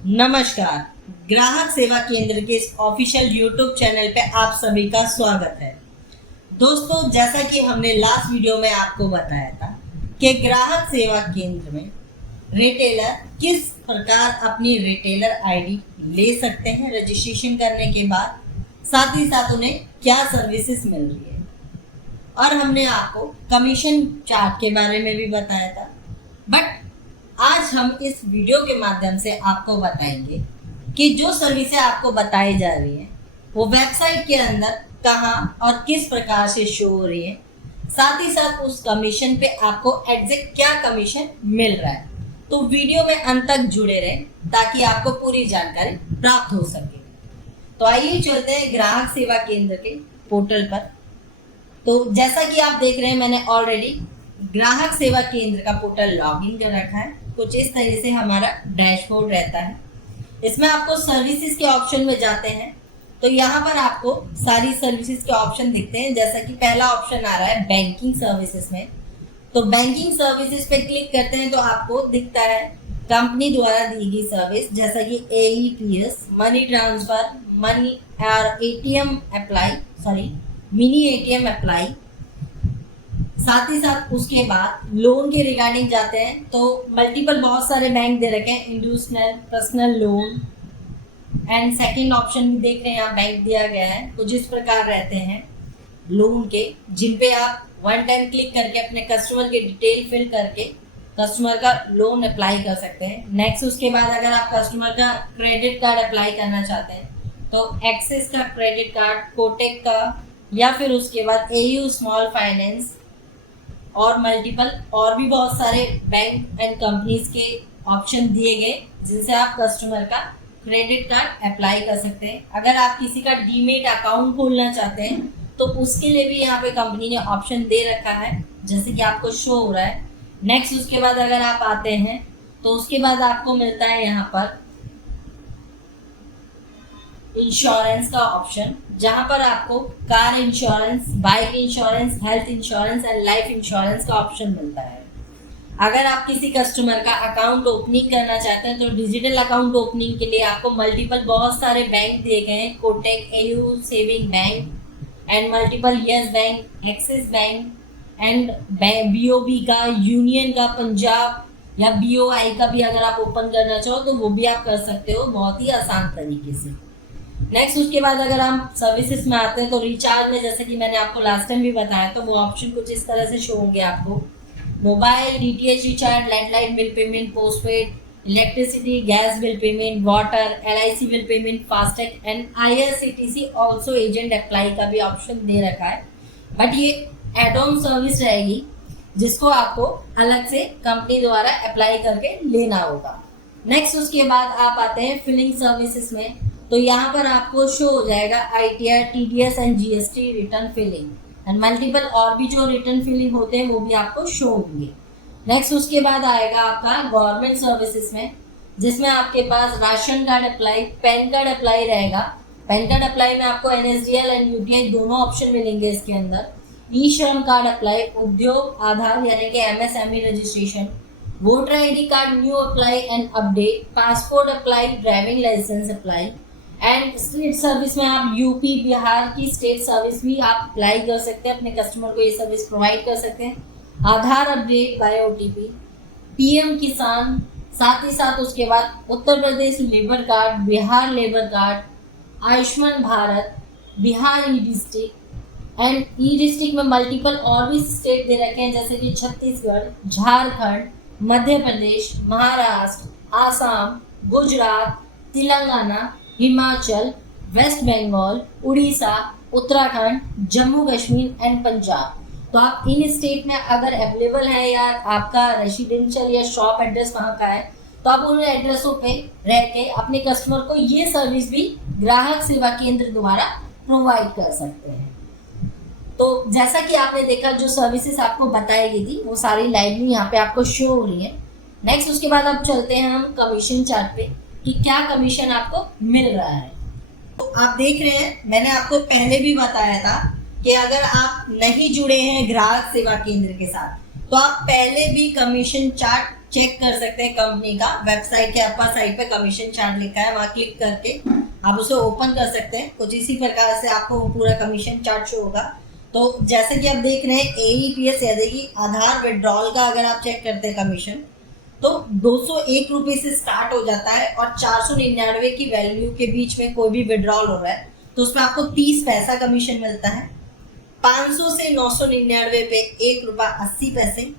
नमस्कार। ग्राहक सेवा केंद्र के इस ऑफिशियल यूट्यूब चैनल पे आप सभी का स्वागत है। दोस्तों, जैसा कि हमने लास्ट वीडियो में आपको बताया था कि ग्राहक सेवा केंद्र में रिटेलर किस प्रकार अपनी रिटेलर आईडी ले सकते हैं रजिस्ट्रेशन करने के बाद, साथ ही साथ उन्हें क्या सर्विसेज मिल रही है। और हमने आपको कमीशन चार्ट के बारे में भी बताया था। बट आज हम इस वीडियो के माध्यम से आपको बताएंगे कि जो सर्विसेज आपको बताई जा रही हैं वो वेबसाइट के अंदर कहाँ और किस प्रकार से शो हो रही है, साथ ही साथ उस कमीशन पे आपको एग्जैक्ट क्या कमीशन मिल रहा है। तो वीडियो में अंत तक जुड़े रहें ताकि आपको पूरी जानकारी प्राप्त हो सके। तो आइए चलते हैं ग्राहक सेवा केंद्र के पोर्टल पर। तो जैसा कि आप देख रहे हैं, मैंने ऑलरेडी ग्राहक सेवा केंद्र का पोर्टल लॉगिन कर रखा है। कुछ इस तरह से हमारा डैशबोर्ड रहता है। इसमें आपको सर्विसेज के ऑप्शन में जाते हैं तो यहाँ पर आपको सारी सर्विसेज के ऑप्शन दिखते हैं। जैसा कि पहला ऑप्शन आ रहा है बैंकिंग सर्विसेज में, तो बैंकिंग सर्विसेज पे क्लिक करते हैं तो आपको दिखता है कंपनी द्वारा दी गई सर्विस, जैसा कि AETS, मनी ट्रांसफर, मनी और मिनी ATM अप्लाई। साथ ही साथ उसके बाद लोन के रिगार्डिंग जाते हैं तो मल्टीपल बहुत सारे बैंक दे रखे हैं, individual personal loan and second option भी देख रहे हैं यहाँ बैंक दिया गया है। कुछ इस प्रकार रहते हैं लोन के, जिन पे आप वन टाइम क्लिक करके अपने कस्टमर के डिटेल फिल करके कस्टमर का लोन अप्लाई कर सकते हैं। नेक्स्ट उसके बाद अगर आप कस्टमर का क्रेडिट कार्ड अप्लाई करना चाहते हैं तो एक्सिस का क्रेडिट कार्ड, कोटेक का, या फिर उसके बाद AU स्मॉल फाइनेंस और मल्टीपल और भी बहुत सारे बैंक एंड कंपनीज के ऑप्शन दिए गए जिनसे आप कस्टमर का क्रेडिट कार्ड अप्लाई कर सकते हैं। अगर आप किसी का डीमेट अकाउंट खोलना चाहते हैं तो उसके लिए भी यहाँ पे कंपनी ने ऑप्शन दे रखा है, जैसे कि आपको शो हो रहा है। नेक्स्ट उसके बाद अगर आप आते हैं तो उसके बाद आपको मिलता है यहाँ पर इंश्योरेंस का ऑप्शन, जहां पर आपको car insurance, bike insurance, health insurance and life insurance का ऑप्शन मिलता है। अगर आप किसी कस्टमर का अकाउंट ओपनिंग करना चाहते हैं तो डिजिटल अकाउंट ओपनिंग के लिए आपको मल्टीपल बहुत सारे बैंक दिए गए हैं, Kotak, AU saving bank and multiple yes bank, axis bank and BOB का, यूनियन का, पंजाब या BOI का भी अगर आप ओपन करना चाहो तो वो भी आप कर सकते हो बहुत ही आसान तरीके से। नेक्स्ट उसके बाद अगर हम सर्विसेज में आते हैं तो रिचार्ज में, जैसे कि मैंने आपको लास्ट टाइम भी बताया, तो वो ऑप्शन कुछ इस तरह से शो होंगे आपको। Mobile, DTH recharge, landline bill payment, postpaid, electricity, gas bill payment, water, LIC bill payment, FASTag and IRCTC also agent apply का भी ऑप्शन दे रखा है। बट ये एड ऑन सर्विस रहेगी जिसको आपको अलग से कंपनी द्वारा अप्लाई करके लेना होगा। नेक्स्ट उसके बाद आप आते हैं फिलिंग सर्विसेज में, तो यहाँ पर आपको शो हो जाएगा ITR, TDS and GST return filing and multiple और भी जो रिटर्न फिलिंग होते हैं वो भी आपको शो होंगे। नेक्स्ट उसके बाद आएगा आपका गवर्नमेंट सर्विसेज में, जिसमें आपके पास ration card apply, pan card apply रहेगा। पैन कार्ड अप्लाई में आपको NSDL एंड UTI दोनों ऑप्शन मिलेंगे इसके अंदर। ई-श्रम कार्ड अप्लाई, उद्योग आधार यानी कि MSME registration, voter ID card new apply and update, passport apply, driving license apply and state service में आप UP, बिहार की स्टेट सर्विस भी आप अप्लाई कर सकते हैं, अपने कस्टमर को ये सर्विस प्रोवाइड कर सकते हैं। Aadhaar update by OTP, PM Kisan, साथ ही साथ उसके बाद Uttar Pradesh labour card, Bihar labour card, Ayushman Bharat, Bihar e district and e district में मल्टीपल और भी स्टेट दे रखे हैं, जैसे कि छत्तीसगढ़, झारखंड, मध्य प्रदेश, महाराष्ट्र, आसाम, गुजरात, तेलंगाना, हिमाचल, वेस्ट बंगाल, उड़ीसा, उत्तराखंड, जम्मू कश्मीर एंड पंजाब। तो आप इन स्टेट में अगर अवेलेबल है या आपका रेसिडेंशियल या शॉप एड्रेस वहाँ का है तो आप उन एड्रेसों पे रह के अपने कस्टमर को ये सर्विस भी ग्राहक सेवा केंद्र द्वारा प्रोवाइड कर सकते हैं। तो जैसा कि आपने देखा, जो सर्विसेज आपको बताई गई थी वो सारी लाइवली यहाँ पे आपको शो हो रही है। नेक्स्ट उसके बाद अब चलते हैं हम कमीशन चार्ट पे कि क्या कमीशन आपको मिल रहा है। तो आप देख रहे हैं, मैंने आपको पहले भी बताया था कि अगर आप नहीं जुड़े हैं ग्राहक सेवा केंद्र के साथ तो आप पहले भी कमीशन चार्ट चेक कर सकते हैं कंपनी का वेबसाइट के आपका साइट पे कमीशन चार्ट लिखा है, वहाँ क्लिक करके आप उसे ओपन कर सकते हैं। कुछ इसी प्रकार से आपको वो पूरा कमीशन चार्ट शो होगा। तो जैसे कि आप देख रहे हैं AEPS यानी कि आधार विड्रॉल का अगर आप चेक करते हैं कमीशन, तो 201 रुपये से स्टार्ट हो जाता है और 499 की वैल्यू के बीच में कोई भी विड्रॉल हो रहा है तो उसमें आपको 30 पैसा कमीशन मिलता है। 500 से 999 पे 1 रुपया 80 पैसे।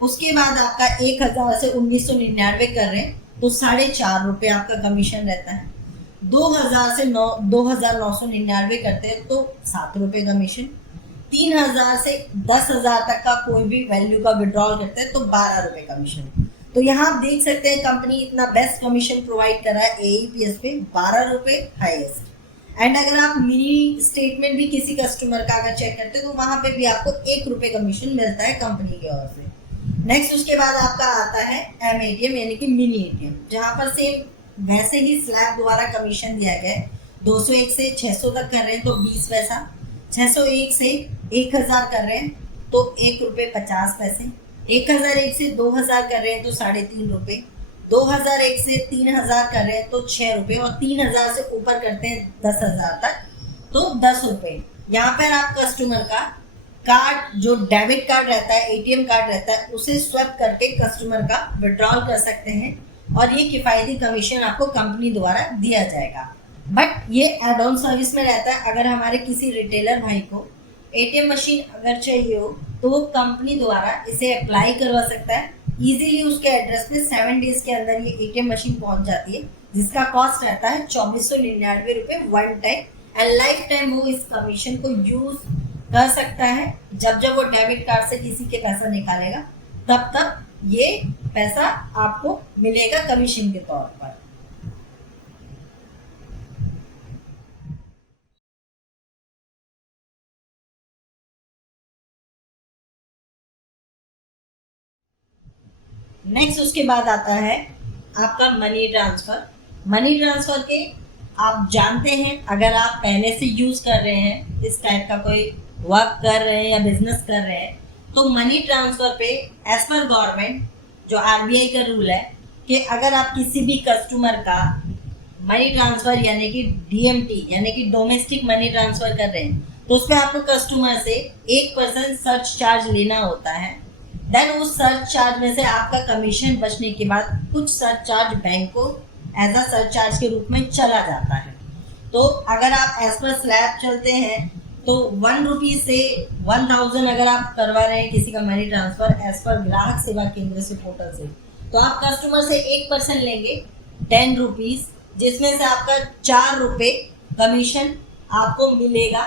उसके बाद आपका 1000 से 1999 कर रहे हैं तो 4.5 रुपये आपका कमीशन रहता है। 2000 से 2999 करते हैं तो 7 रुपये कमीशन। 3000 से 10,000 तक का कोई भी वैल्यू का विड्रॉल करते हैं तो 12 रुपये कमीशन। तो यहाँ आप देख सकते हैं कंपनी इतना बेस्ट कमीशन प्रोवाइड कर रहा है AEPS पे, 12 रुपये हाईएस्ट। एंड अगर आप मिनी स्टेटमेंट भी किसी कस्टमर का अगर चेक करते हैं तो वहाँ पे भी आपको 1 रुपये कमीशन मिलता है कंपनी की ओर से। नेक्स्ट उसके बाद आपका आता है MATM यानी कि मिनी ATM, जहाँ पर सेम वैसे ही स्लैब द्वारा कमीशन दिया गया है। 201 से 600 तक कर रहे हैं तो 20 पैसा, 601 से 1000 कर रहे हैं तो 1 रुपये 50 पैसे, 1001 से 2000 कर रहे हैं तो 3.5 रुपये, 2001 से 3000 कर रहे हैं तो 6 रुपये और 3000 से ऊपर करते हैं 10,000 तक तो 10 रुपये। यहाँ पर आप कस्टमर का कार्ड जो डेबिट कार्ड रहता है, ATM कार्ड रहता है, उसे स्वैप करके कस्टमर का विड्रॉल कर सकते हैं और ये किफ़ायती कमीशन आपको कंपनी द्वारा दिया जाएगा। बट ये एड ऑन सर्विस में रहता है। अगर हमारे किसी रिटेलर भाई को ATM मशीन अगर चाहिए हो तो वो कंपनी द्वारा इसे अप्लाई करवा सकता है। इजीली उसके एड्रेस पे 7 डेज के अंदर ये ATM मशीन पहुंच जाती है, जिसका कॉस्ट रहता है 2499 रुपये one time and life time वो इस कमीशन को यूज कर सकता है। जब जब वो डेबिट कार्ड से किसी के पैसा निकालेगा तब तक ये पैसा आपको मिलेगा कमीशन के तौर पर। नेक्स्ट उसके बाद आता है आपका मनी ट्रांसफ़र। मनी ट्रांसफ़र के आप जानते हैं, अगर आप पहले से यूज़ कर रहे हैं, इस टाइप का कोई वर्क कर रहे हैं या बिजनेस कर रहे हैं, तो मनी ट्रांसफ़र पे एज पर गवर्नमेंट जो RBI का रूल है कि अगर आप किसी भी कस्टमर का मनी ट्रांसफ़र यानी कि DMT यानी कि डोमेस्टिक मनी ट्रांसफ़र कर रहे हैं तो उस पर आपको कस्टमर से 1% सर्च चार्ज लेना होता है। देन उस सर्च चार्ज में से आपका कमीशन बचने के बाद कुछ सर्च चार्ज बैंक को एज अ सर्च चार्ज के रूप में चला जाता है। तो अगर आप एज पर स्लैब चलते हैं तो 1 रुपये से 1000 अगर आप करवा रहे हैं किसी का मनी ट्रांसफ़र एज पर ग्राहक सेवा केंद्र से पोर्टल से, तो आप कस्टमर से 1% लेंगे 10 रुपीज़, जिसमें से आपका 4 रुपये कमीशन आपको मिलेगा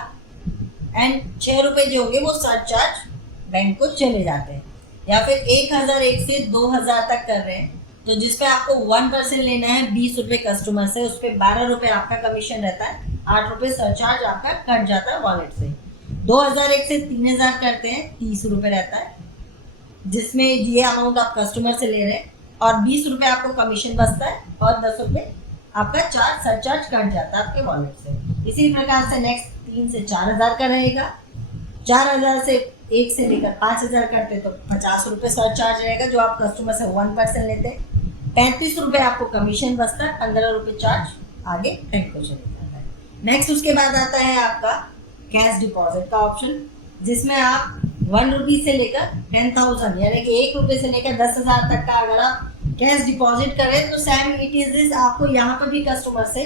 एंड 6 रुपये जो होंगे वो सर्च चार्ज बैंक को चले जाते हैं। या फिर 1001 से 2000 तक कर रहे हैं तो जिसपे आपको 1% लेना है 20 रुपये कस्टमर से, उस पर 12 रुपये आपका कमीशन रहता है, 8 रुपये सरचार्ज आपका कट जाता है वॉलेट से। 2001 से 3000 करते हैं 30 रुपये रहता है, जिसमें ये अमाउंट आप कस्टमर से ले रहे हैं और 20 रुपये आपको कमीशन बचता है और 10 रुपये आपका सरचार्ज कट जाता है आपके वॉलेट से। इसी प्रकार से नेक्स्ट 3 से 4000 का रहेगा। 4000 से 1 से लेकर 5000 करते तो 50 रुपये सरचार्ज रहेगा जो आप कस्टमर से 1% लेते हैं। 35 रुपये आपको कमीशन बचता है, 15 रुपये चार्ज आगे बैंक को चले जाता है। नेक्स्ट उसके बाद आता है आपका कैश डिपॉजिट का ऑप्शन, जिसमें आप 1 रुपये से लेकर 10,000 यानी कि 1 रुपये से लेकर 10,000 तक का अगर आप कैश डिपॉजिट करें तो सेम इट इज दिस, आपको यहाँ पर भी कस्टमर से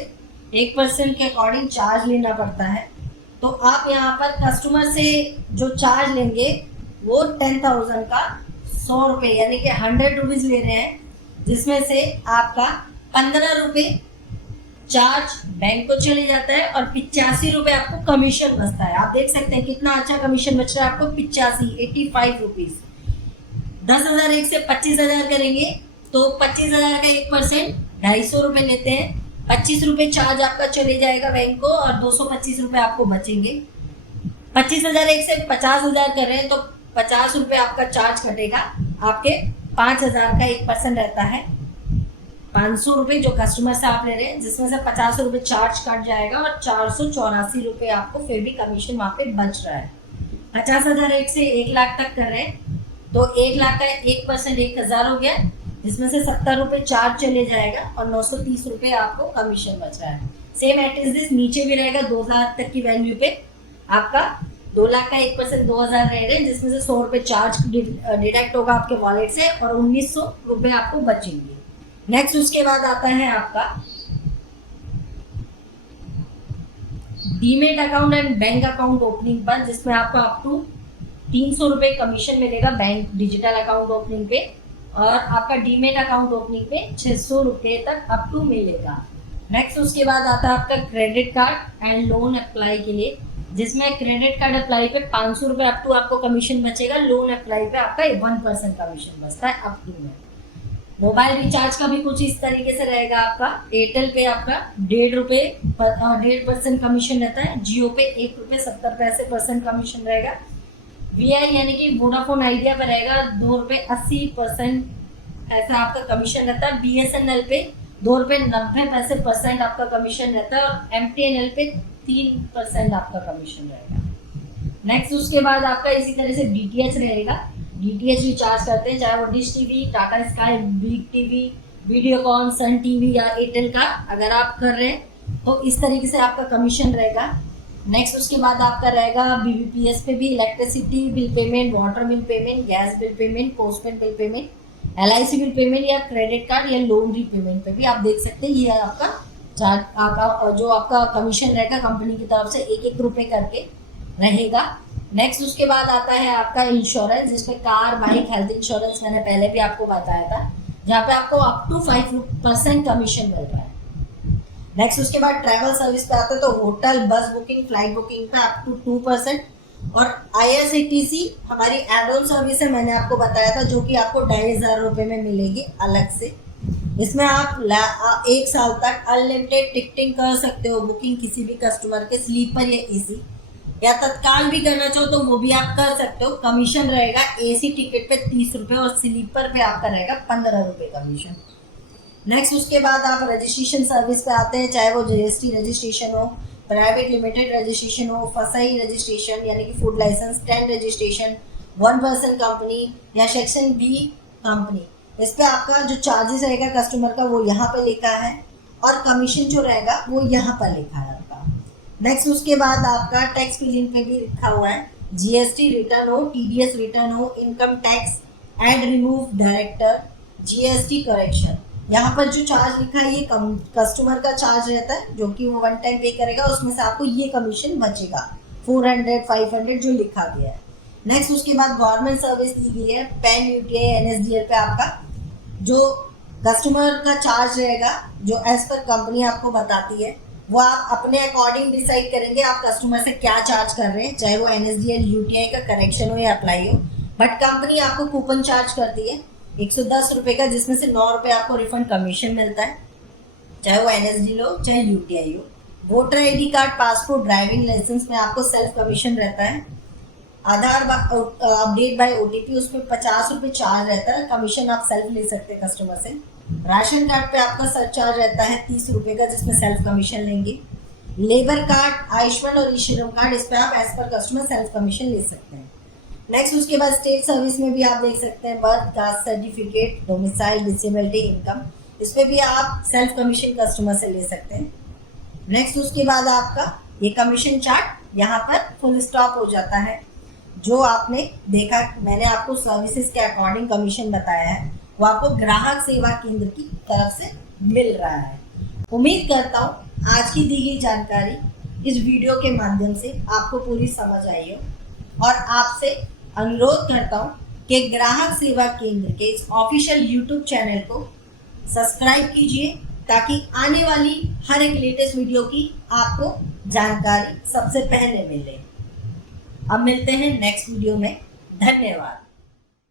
1% के अकॉर्डिंग चार्ज लेना पड़ता है। तो आप यहाँ पर कस्टमर से जो चार्ज लेंगे वो 10,000 का 100 रुपये यानी कि 100 रुपीज़ ले रहे हैं, जिसमें से आपका 15 रुपये चार्ज बैंक को चले जाता है और 85 रुपये आपको कमीशन बचता है। आप देख सकते हैं कितना अच्छा कमीशन बच रहा है आपको, 85 रुपीज़। 10,001 से 25,000 करेंगे तो 25,000 का 1% 250 रुपये लेते हैं, 25 रुपये चार्ज आपका चले जाएगा बैंक को और 225 रुपये आपको बचेंगे। 25,001 से 50,000 कर रहे हैं तो 50 रुपये आपका चार्ज कटेगा, आपके 5,000 का 1% रहता है 500 रुपये जो कस्टमर से आप ले रहे हैं, जिसमें से 50 रुपये चार्ज कट जाएगा और 484 रुपये आपको फिर भी कमीशन वहाँ पे बच रहा है। 50,001 से 1 लाख तक कर रहे हैं तो 1 लाख का 1% 1,000 हो गया, जिसमें से 70 रुपये चार्ज चले जाएगा और 930 रुपये आपको कमीशन बच रहा है। सेम एट इज दिस नीचे भी रहेगा 2000 तक की वैल्यू पे आपका 2 लाख का 1% 2000 रहेगा, जिसमें से 100 रुपये चार्ज डिडक्ट होगा आपके वॉलेट से और 1900 रुपये आपको बचेंगे। नेक्स्ट उसके बाद आता है आपका demat account and bank account opening पर, जिसमें आपको अप टू 300 रुपये कमीशन मिलेगा बैंक डिजिटल अकाउंट ओपनिंग पे, और आपका डीमेट अकाउंट ओपनिंग पे 600 रुपये तक अप टू मिलेगा। नेक्स्ट उसके बाद आता है आपका credit card and loan apply के लिए, जिसमें क्रेडिट कार्ड अप्लाई पे 500 रुपये अप टू आपको कमीशन बचेगा, लोन अप्लाई पे आपका 1% कमीशन बचता है अप टू में। मोबाइल रिचार्ज का भी कुछ इस तरीके से रहेगा आपका। एयरटेल पे आपका 1.5% कमीशन रहता है, जियो पे 1 रुपये 70 पैसे % कमीशन रहेगा, VI यानी कि वोडाफोन आइडिया पे रहेगा 2 रुपये 80% ऐसा आपका कमीशन रहता है, BSNL पे 2 रुपये 90 पैसे % आपका कमीशन रहता है, और MTNL पे 3% आपका कमीशन रहेगा। नेक्स्ट उसके बाद आपका इसी तरह से DTH रहेगा। DTH रिचार्ज करते हैं, चाहे वो dish TV, Tata sky, big TV, Videocon, sun TV या एयरटेल का अगर आप कर रहे हैं तो इस तरीके से आपका कमीशन रहेगा। नेक्स्ट उसके बाद आपका रहेगा BBPS पे भी electricity bill payment, water bill payment, gas bill payment, postpaid bill payment, LIC bill payment या क्रेडिट कार्ड या लोन रीपेमेंट पे भी आप देख सकते हैं। ये आपका चार्ज जो आपका कमीशन रहेगा कंपनी की तरफ से 1-1 रुपये करके रहेगा। नेक्स्ट उसके बाद आता है आपका इंश्योरेंस, जिसमें कार, बाइक, हेल्थ इंश्योरेंस मैंने पहले भी आपको बताया था, जहाँ पे आपको अप टू 5% कमीशन मिल रहा है। नेक्स्ट उसके बाद ट्रैवल सर्विस पे आते हैं तो होटल, बस बुकिंग, फ्लाइट बुकिंग पे अप टू 2%, और IRCTC हमारी एड ऑन सर्विस है, मैंने आपको बताया था, जो कि आपको 2500 रुपये में मिलेगी अलग से। इसमें आप 1 साल तक अनलिमिटेड टिकटिंग कर सकते हो, बुकिंग किसी भी कस्टमर के स्लीपर या AC या तत्काल भी करना चाहो तो वो भी आप कर सकते हो। कमीशन रहेगा AC टिकट पे 30 रुपये और स्लीपर पे आपका रहेगा 15 रुपये कमीशन। नेक्स्ट उसके बाद आप रजिस्ट्रेशन सर्विस पे आते हैं, चाहे वो GST रजिस्ट्रेशन हो, प्राइवेट लिमिटेड रजिस्ट्रेशन हो, फसाई रजिस्ट्रेशन यानी कि फूड लाइसेंस, 10 रजिस्ट्रेशन, 1% कंपनी या सेक्शन B कंपनी। इस पर आपका जो चार्जेस रहेगा कस्टमर का वो यहाँ पे लिखा है, और कमीशन जो रहेगा वो यहाँ पर लिखा है आपका। नेक्स्ट उसके बाद आपका टैक्स फिलिंग पे भी लिखा हुआ है, GST रिटर्न हो, TDS रिटर्न हो, income tax, add remove director, GST correction. यहाँ पर जो चार्ज लिखा है ये कस्टमर का चार्ज रहता है, जो कि वो 1 टाइम पे करेगा, उसमें से आपको ये कमीशन बचेगा 400, 500 जो लिखा गया है। नेक्स्ट उसके बाद गवर्नमेंट सर्विस दी गई है, पैन, UTI, NSDL पे आपका जो कस्टमर का चार्ज रहेगा, जो एज पर कंपनी आपको बताती है, वो आप अपने अकॉर्डिंग डिसाइड करेंगे आप कस्टमर से क्या चार्ज कर रहे हैं, चाहे वो NSDL, UTI का करेक्शन हो या अप्लाई हो। बट कंपनी आपको कूपन चार्ज करती है 110 रुपये का, जिसमें से 9 रुपये आपको रिफंड कमीशन मिलता है, चाहे वो NSDL हो चाहे UTI हो। Voter ID card, passport, driving license में आपको सेल्फ कमीशन रहता है। आधार अपडेट बाय OTP उसमें 50 रुपये चार्ज रहता है, कमीशन आप सेल्फ ले सकते हैं कस्टमर से। राशन कार्ड पे आपका सरचार्ज रहता है 30 रुपये का, जिसमें सेल्फ कमीशन लेंगे। लेबर कार्ड, आयुष्मान और ई-श्रम कार्ड, इस पर आप as per customer self commission ले सकते हैं। नेक्स्ट उसके बाद स्टेट सर्विस में भी आप देख सकते हैं birth, caste certificate, domicile, disability, income, इस पर भी आप सेल्फ कमीशन कस्टमर से ले सकते हैं। नेक्स्ट उसके बाद आपका ये कमीशन चार्ट यहाँ पर फुल स्टॉप हो जाता है। जो आपने देखा, मैंने आपको सर्विसेज के अकॉर्डिंग कमीशन बताया है, वो आपको ग्राहक सेवा केंद्र की तरफ से मिल रहा है। उम्मीद करता हूँ आज की दी गई जानकारी इस वीडियो के माध्यम से आपको पूरी समझ आई हो, और आपसे अनुरोध करता हूँ कि ग्राहक सेवा केंद्र के इस ऑफिशियल YouTube चैनल को सब्सक्राइब कीजिए, ताकि आने वाली हर एक लेटेस्ट वीडियो की आपको जानकारी सबसे पहले मिले। अब मिलते हैं नेक्स्ट वीडियो में। धन्यवाद।